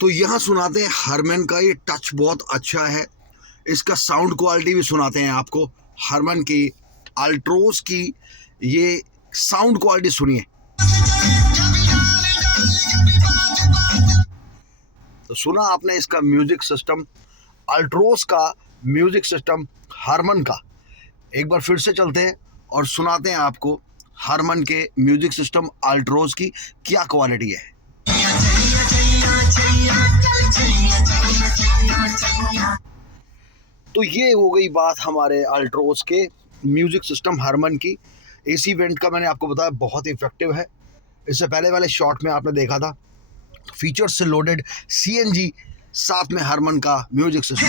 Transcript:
तो यहाँ सुनाते हैं हरमन का, ये टच बहुत अच्छा है, इसका साउंड क्वालिटी भी सुनाते हैं आपको। हरमन की अल्ट्रोज की ये साउंड क्वालिटी सुनिए। तो सुना आपने इसका म्यूजिक सिस्टम, अल्ट्रोज का म्यूजिक सिस्टम, हरमन का। एक बार फिर से चलते हैं और सुनाते हैं आपको हरमन के म्यूजिक सिस्टम अल्ट्रोज की क्या क्वालिटी है। तो ये हो गई बात हमारे अल्ट्रोज के म्यूजिक सिस्टम हरमन की। एसी वेंट का मैंने आपको बताया बहुत इफेक्टिव है। इससे पहले वाले शॉट में आपने देखा था फीचर्स से लोडेड सीएनजी, साथ में हरमन का म्यूजिक सिस्टम।